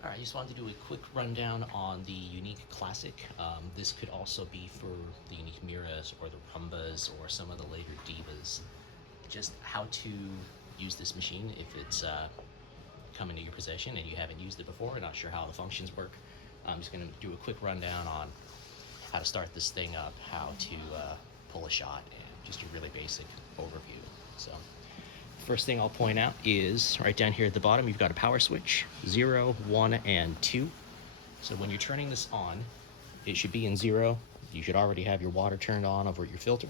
All right, I just wanted to do a quick rundown on the UNIC Classic. This could also be for the UNIC Miras or the Rumbas or some of the later Divas. Just how to use this machine if it's come into your possession and you haven't used it before and not sure how the functions work. I'm just going to do a quick rundown on how to start this thing up, how to pull a shot, and just a really basic overview. So first thing I'll point out is right down here at the bottom, you've got a power switch, 0, 1, and 2. So when you're turning this on, it should be in 0. You should already have your water turned on over your filter.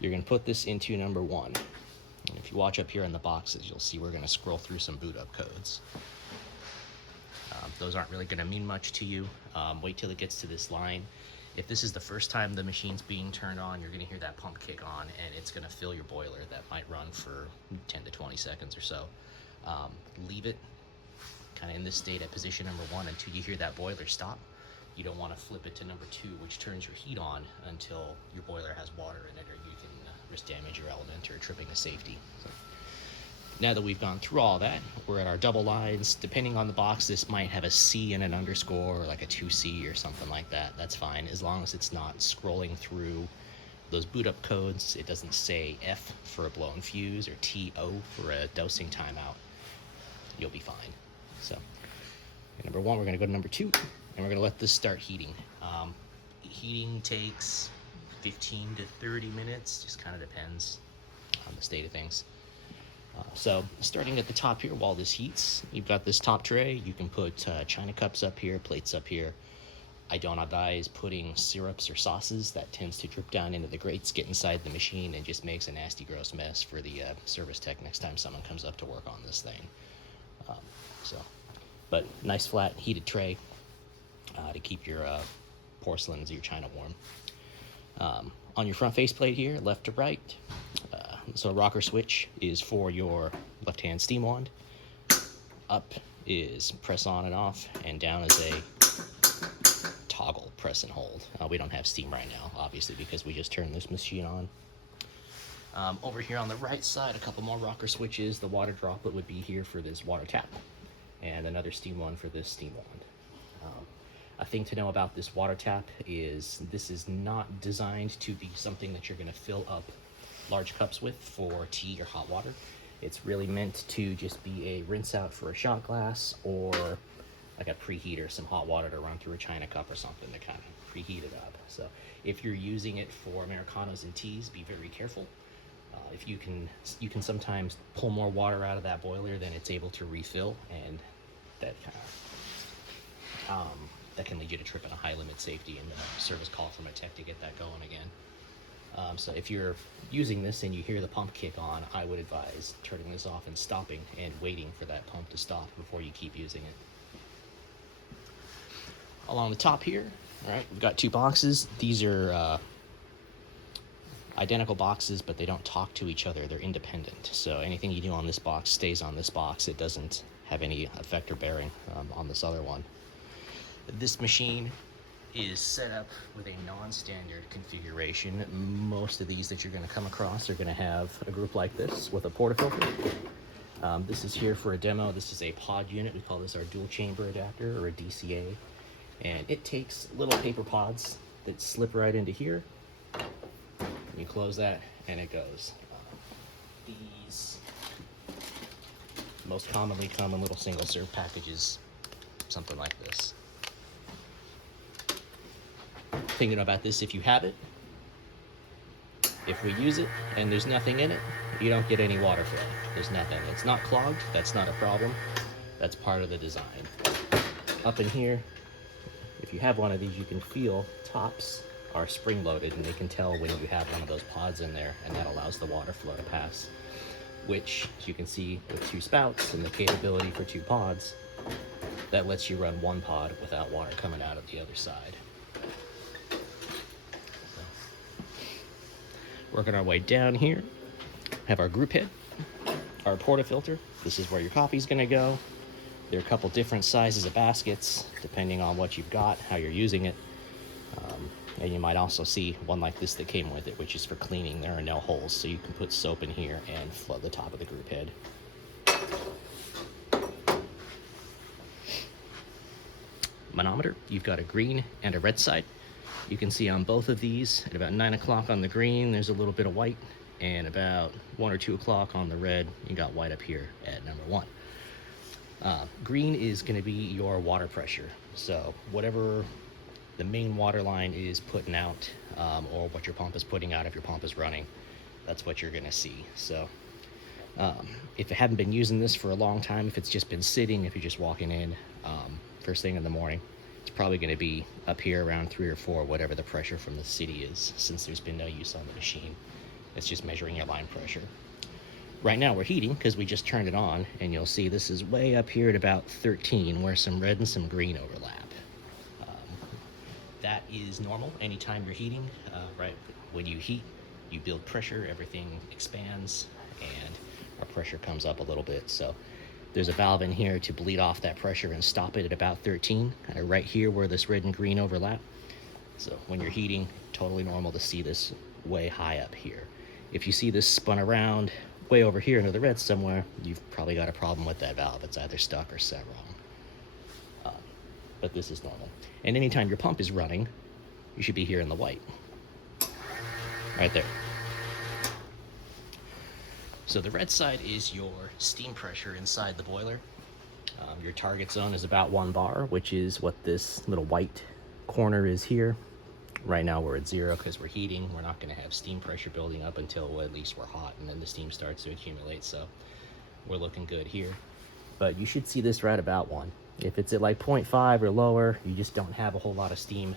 You're going to put this into number 1. And if you watch up here in the boxes, you'll see we're going to scroll through some boot up codes. Those aren't really going to mean much to you. Wait till it gets to this line. If this is the first time the machine's being turned on, you're going to hear that pump kick on, and it's going to fill your boiler. That might run for 10 to 20 seconds or so. Leave it kind of in this state at position number 1 until you hear that boiler stop. You don't want to flip it to number 2, which turns your heat on until your boiler has water in it, or you can risk damage your element or tripping the safety. So now that we've gone through all that, we're at our double lines. Depending on the box, this might have a C and an underscore, or like a 2C or something like that. That's fine, as long as it's not scrolling through those boot up codes. It doesn't say F for a blown fuse or TO for a dosing timeout. You'll be fine. So number 1, we're going to go to number 2, and we're going to let this start heating. Heating takes 15 to 30 minutes, just kind of depends on the state of things. So starting at the top here, while this heats, you've got this top tray. You can put china cups up here, plates up here. I don't advise putting syrups or sauces. That tends to drip down into the grates, get inside the machine, and just makes a nasty, gross mess for the service tech next time someone comes up to work on this thing. But nice flat heated tray to keep your porcelains or your china warm. On your front faceplate here, left to right, so a rocker switch is for your left-hand steam wand. Up is press on and off, and down is a toggle press and hold. We don't have steam right now, obviously, because we just turned this machine on. Over here on the right side, a couple more rocker switches. The water droplet would be here for this water tap, and another steam one for this steam wand. A thing to know about this water tap is this is not designed to be something that you're going to fill up large cups with for tea or hot water. It's really meant to just be a rinse out for a shot glass, or like a preheater, some hot water to run through a china cup or something to kind of preheat it up. So if you're using it for Americanos and teas, be very careful. If you can sometimes pull more water out of that boiler than it's able to refill, and that kind of that can lead you to trip in a high limit safety and a service call from a tech to get that going again. So if you're using this and you hear the pump kick on, I would advise turning this off and stopping and waiting for that pump to stop before you keep using it. Along the top here, all right, we've got 2 boxes. These are identical boxes, but they don't talk to each other. They're independent. So anything you do on this box stays on this box. It doesn't have any effect or bearing on this other one. This machine is set up with a non-standard configuration. Most of these that you're going to come across are going to have a group like this with a portafilter. This is here for a demo. This is a pod unit. We call this our dual chamber adapter, or a DCA. And it takes little paper pods that slip right into here. You close that and it goes. These most commonly come in little single serve packages, something like this. Thinking about this, if you have it, if we use it and there's nothing in it, you don't get any water flow. There's nothing. It's not clogged. That's not a problem. That's part of the design. Up in here, if you have one of these, you can feel tops are spring loaded, and they can tell when you have one of those pods in there, and that allows the water flow to pass, which, as you can see, with 2 spouts and the capability for 2 pods, that lets you run 1 pod without water coming out of the other side. Working our way down here, have our group head, our portafilter. This is where your coffee's going to go. There are a couple different sizes of baskets, depending on what you've got, how you're using it. And you might also see one like this that came with it, which is for cleaning. There are no holes, so you can put soap in here and flood the top of the group head. manometer. You've got a green and a red side. You can see on both of these, at about 9 o'clock on the green, there's a little bit of white, and about 1 or 2 o'clock on the red, you got white up here at number 1. Green is going to be your water pressure. So whatever the main water line is putting out, or what your pump is putting out if your pump is running, that's what you're going to see. So if you haven't been using this for a long time, if it's just been sitting, if you're just walking in first thing in the morning, it's probably going to be up here around 3 or 4, whatever the pressure from the city is, since there's been no use on the machine. It's just measuring your line pressure. Right now we're heating because we just turned it on, and you'll see this is way up here at about 13, where some red and some green overlap. That is normal anytime you're heating. Right when you heat, you build pressure, everything expands, and our pressure comes up a little bit. So there's a valve in here to bleed off that pressure and stop it at about 13, kind of right here where this red and green overlap. So when you're heating, totally normal to see this way high up here. If you see this spun around way over here into the red somewhere, you've probably got a problem with that valve. It's either stuck or set wrong. But this is normal. And anytime your pump is running, you should be here in the white. Right there. So the red side is your steam pressure inside the boiler. Your target zone is about 1 bar, which is what this little white corner is here. Right now we're at 0 because we're heating. We're not going to have steam pressure building up until at least we're hot, and then the steam starts to accumulate. So we're looking good here. But you should see this right about 1. If it's at like 0.5 or lower, you just don't have a whole lot of steam.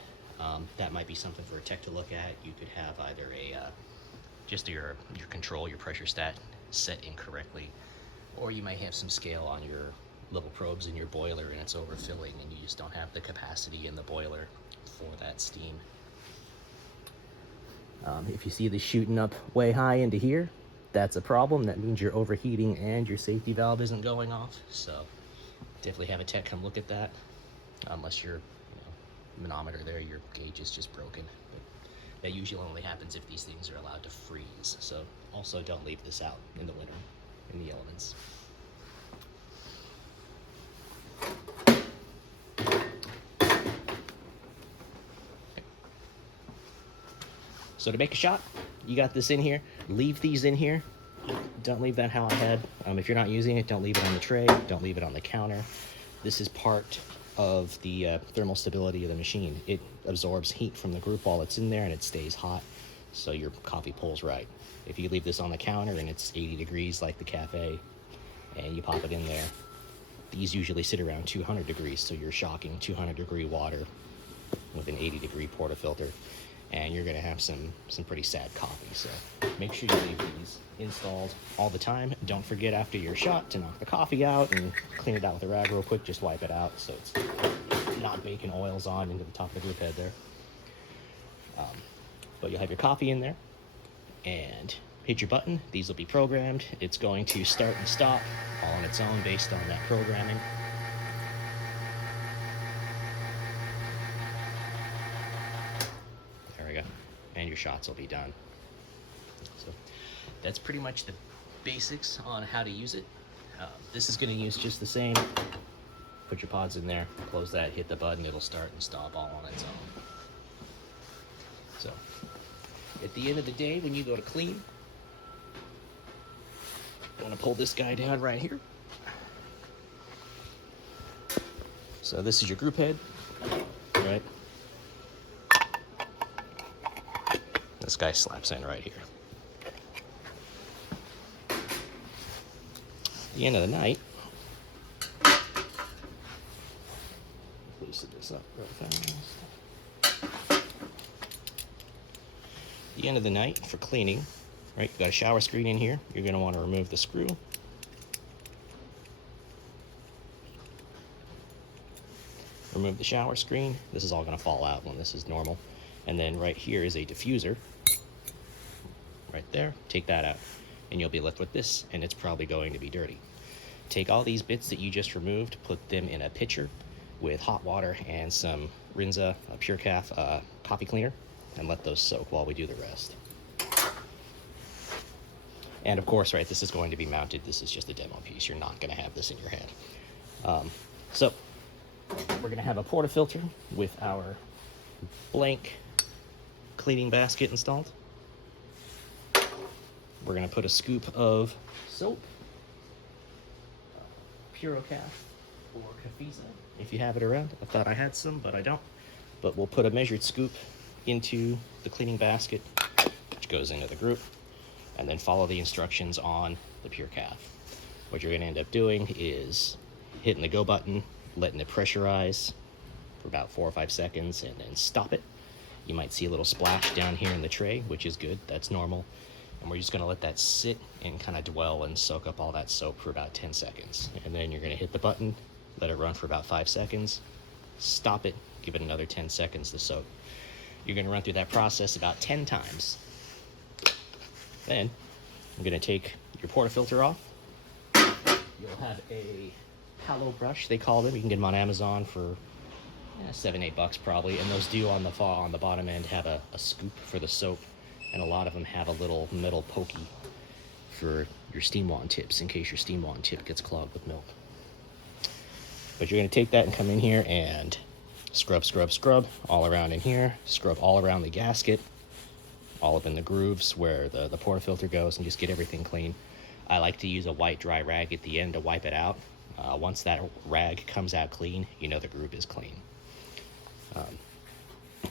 That might be something for a tech to look at. You could have either just your control, your pressure stat set incorrectly, or you might have some scale on your little probes in your boiler and it's overfilling and you just don't have the capacity in the boiler for that steam. If you see this shooting up way high into here, that's a problem. That means you're overheating and your safety valve isn't going off. So definitely have a tech come look at that. Unless your manometer there, your gauge is just broken. But that usually only happens if these things are allowed to freeze. So also don't leave this out in the winter in the elements. So to make a shot, you got this in here. Leave these in here. Don't leave that how I had. If you're not using it, don't leave it on the tray. Don't leave it on the counter. This is part of the thermal stability of the machine. It absorbs heat from the group while it's in there and it stays hot, so your coffee pulls right. If you leave this on the counter and it's 80 degrees like the cafe and you pop it in there, these usually sit around 200 degrees, so you're shocking 200 degree water with an 80 degree portafilter, and you're gonna have some pretty sad coffee. So make sure you leave these installed all the time. Don't forget after your shot to knock the coffee out and clean it out with a rag real quick. Just wipe it out so it's not baking oils on into the top of the group head there. But you'll have your coffee in there and hit your button. These will be programmed. It's going to start and stop all on its own based on that programming. There we go. And your shots will be done. So that's pretty much the basics on how to use it. This is going to use just the same. Put your pods in there, close that, hit the button, it'll start and stop all on its own. So at the end of the day, when you go to clean, I'm going to pull this guy down right here. So this is your group head, right? This guy slaps in right here. At the end of the night, loosen this up real fast. At the end of the night for cleaning, right? You've got a shower screen in here. You're going to want to remove the screw. Remove the shower screen. This is all going to fall out when this is normal. And then right here is a diffuser. Right there. Take that out. And you'll be left with this, and it's probably going to be dirty. Take all these bits that you just removed, put them in a pitcher with hot water and some Rinza, a Pure Calf coffee cleaner, and let those soak while we do the rest. And of course, right, this is going to be mounted. This is just a demo piece. You're not going to have this in your head. So we're gonna have a portafilter with our blank cleaning basket installed. We're gonna put a scoop of soap, Purocaf or Cafisa, if you have it around. I thought I had some, but I don't. But we'll put a measured scoop into the cleaning basket, which goes into the group, and then follow the instructions on the Purocaf. What you're gonna end up doing is hitting the go button, letting it pressurize for about 4 or 5 seconds, and then stop it. You might see a little splash down here in the tray, which is good, that's normal. And we're just gonna let that sit and kind of dwell and soak up all that soap for about 10 seconds. And then you're gonna hit the button, let it run for about 5 seconds, stop it, give it another 10 seconds to soak. You're gonna run through that process about 10 times. Then I'm gonna take your portafilter off. You'll have a Halo brush, they call them. You can get them on Amazon for $7-8 probably. And those do on the bottom end have a scoop for the soap. And a lot of them have a little metal pokey for your steam wand tips in case your steam wand tip gets clogged with milk. But you're gonna take that and come in here and scrub, scrub, scrub all around in here. Scrub all around the gasket, all up in the grooves where the portafilter goes, and just get everything clean. I like to use a white dry rag at the end to wipe it out. Once that rag comes out clean, you know the groove is clean.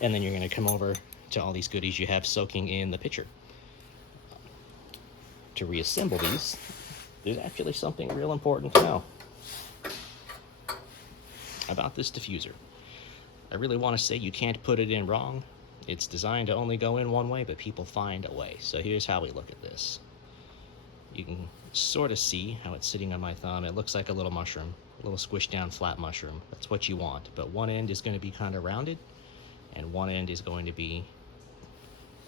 And then you're gonna come over to all these goodies you have soaking in the pitcher. To reassemble these, there's actually something real important to know about this diffuser. I really want to say you can't put it in wrong. It's designed to only go in one way, but people find a way. So here's how we look at this. You can sort of see how it's sitting on my thumb. It looks like a little mushroom, a little squished down flat mushroom. That's what you want. But one end is going to be kind of rounded, and one end is going to be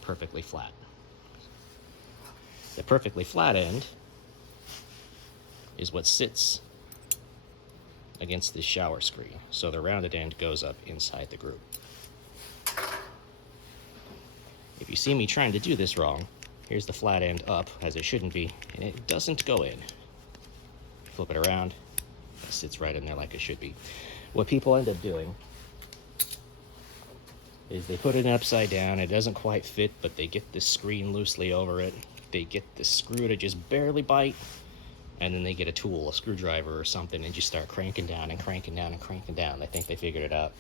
perfectly flat. The perfectly flat end is what sits against the shower screen. So the rounded end goes up inside the group. If you see me trying to do this wrong, here's the flat end up, as it shouldn't be, and it doesn't go in. Flip it around, it sits right in there like it should be. What people end up doing is they put it upside down. It doesn't quite fit, but they get this screen loosely over it. They get the screw to just barely bite, and then they get a tool, a screwdriver or something, and just start cranking down and cranking down and cranking down. They think they figured it out.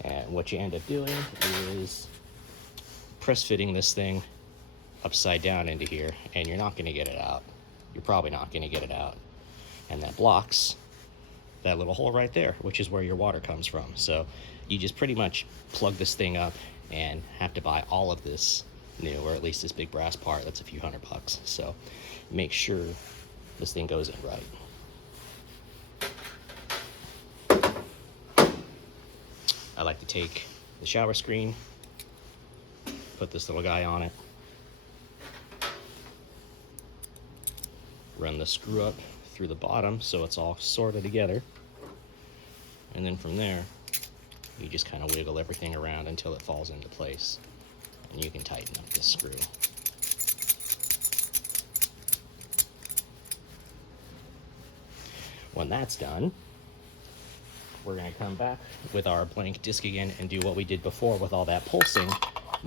And what you end up doing is press fitting this thing upside down into here, and you're not going to get it out. You're probably not going to get it out. And that blocks that little hole right there, which is where your water comes from. So you just pretty much plug this thing up and have to buy all of this new, or at least this big brass part that's a few $100. So make sure this thing goes in right. I like to take the shower screen, put this little guy on it, run the screw up through the bottom so it's all sorted together, and then from there you just kind of wiggle everything around until it falls into place, and you can tighten up this screw. When that's done, we're going to come back with our blank disc again and do what we did before with all that pulsing,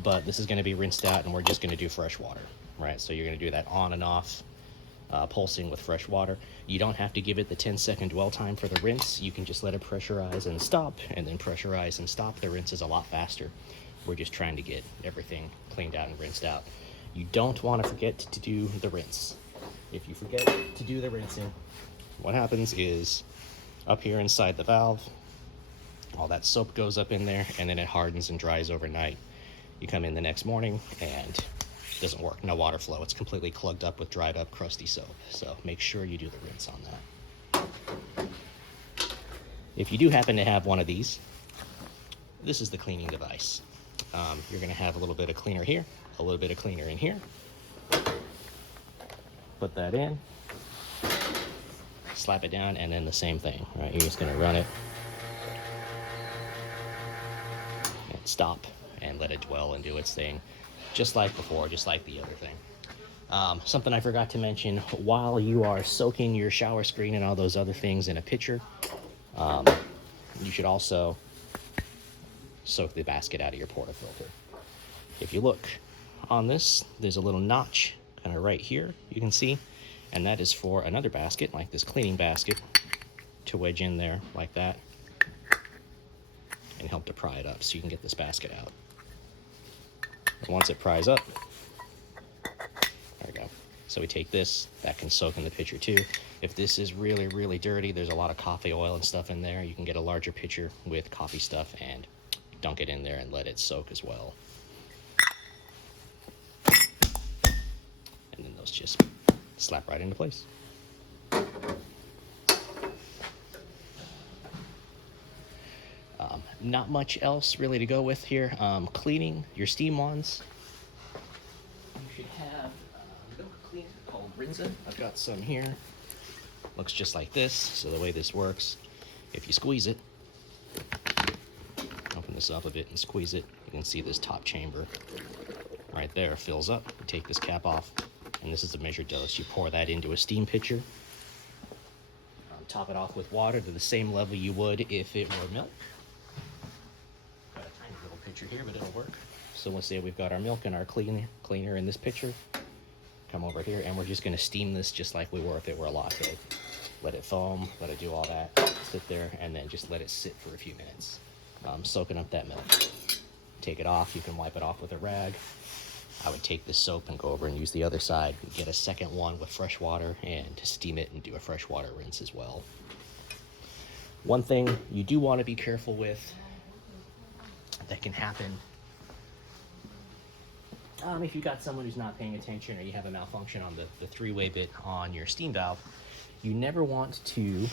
but this is going to be rinsed out, and we're just going to do fresh water, right? So you're going to do that on and off pulsing with fresh water. You don't have to give it the 10-second dwell time for the rinse. You can just let it pressurize and stop, and then pressurize and stop. The rinse is a lot faster. We're just trying to get everything cleaned out and rinsed out. You don't want to forget to do the rinse. If you forget to do the rinsing, what happens is up here inside the valve, all that soap goes up in there, and then it hardens and dries overnight. You come in the next morning and it doesn't work, no water flow. It's completely plugged up with dried up, crusty soap. So make sure you do the rinse on that. If you do happen to have one of these, this is the cleaning device. You're gonna have a little bit of cleaner here, a little bit of cleaner in here. Put that in, slap it down, and then the same thing, right? You're just gonna run it and stop and let it dwell and do its thing, just like before, just like the other thing. Something I forgot to mention, while you are soaking your shower screen and all those other things in a pitcher, you should also soak the basket out of your portafilter. If you look on this, there's a little notch kind of right here, you can see, and that is for another basket, like this cleaning basket, to wedge in there like that and help to pry it up so you can get this basket out. And once it pries up, there we go. So we take this, that can soak in the pitcher too. If this is really, really dirty, there's a lot of coffee oil and stuff in there, you can get a larger pitcher with coffee stuff and dunk it in there and let it soak as well. And then those just slap right into place. Not much else really to go with here. Cleaning your steam wands. You should have a milk cleaner called Rinza. I've got some here. Looks just like this. So the way this works, if you squeeze it, open this up a bit and squeeze it, you can see this top chamber right there fills up. You take this cap off, and this is the measured dose. You pour that into a steam pitcher. Top it off with water to the same level you would if it were milk. Got a tiny little pitcher here, but it'll work. So let's say we've got our milk and our cleaner in this pitcher. Come over here, and we're just going to steam this just like we were if it were a latte. Let it foam, let it do all that, sit there, and then just let it sit for a few minutes, soaking up that milk. Take it off. You can wipe it off with a rag. I would take this soap and go over and use the other side, get a second one with fresh water, and steam it and do a fresh water rinse as well. One thing you do want to be careful with that can happen if you got someone who's not paying attention or you have a malfunction on the three-way bit on your steam valve, you never want to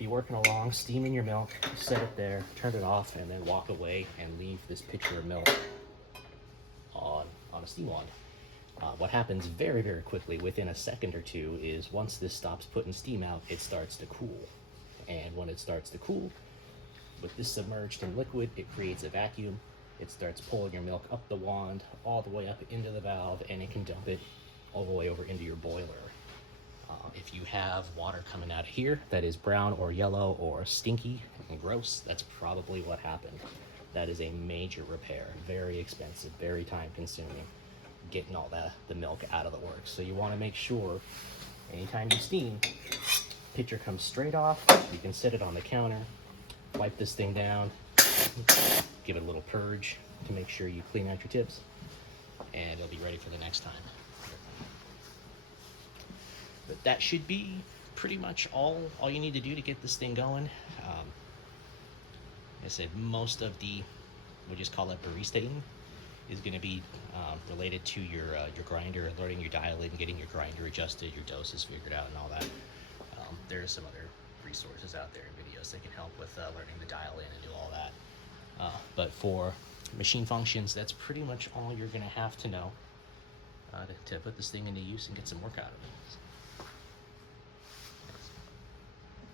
be working along, steaming your milk, set it there, turn it off, and then walk away and leave this pitcher of milk on a steam wand. What happens very, very quickly within a second or two is once this stops putting steam out, it starts to cool. And when it starts to cool, with this submerged in liquid, it creates a vacuum. It starts pulling your milk up the wand, all the way up into the valve, and it can dump it all the way over into your boiler. If you have water coming out of here that is brown or yellow or stinky and gross, that's probably what happened. That is a major repair, very expensive, very time consuming, getting all the milk out of the works. So you want to make sure anytime you steam, pitcher comes straight off. You can set it on the counter, wipe this thing down, give it a little purge to make sure you clean out your tips, and it'll be ready for the next time. But that should be pretty much all you need to do to get this thing going. Like I said, most of the, we'll just call it baristaing, is going to be related to your grinder, learning your dial in, getting your grinder adjusted, your doses figured out, and all that. There are some other resources out there and videos that can help with learning the dial in and do all that. But for machine functions, that's pretty much all you're going to have to know to put this thing into use and get some work out of it.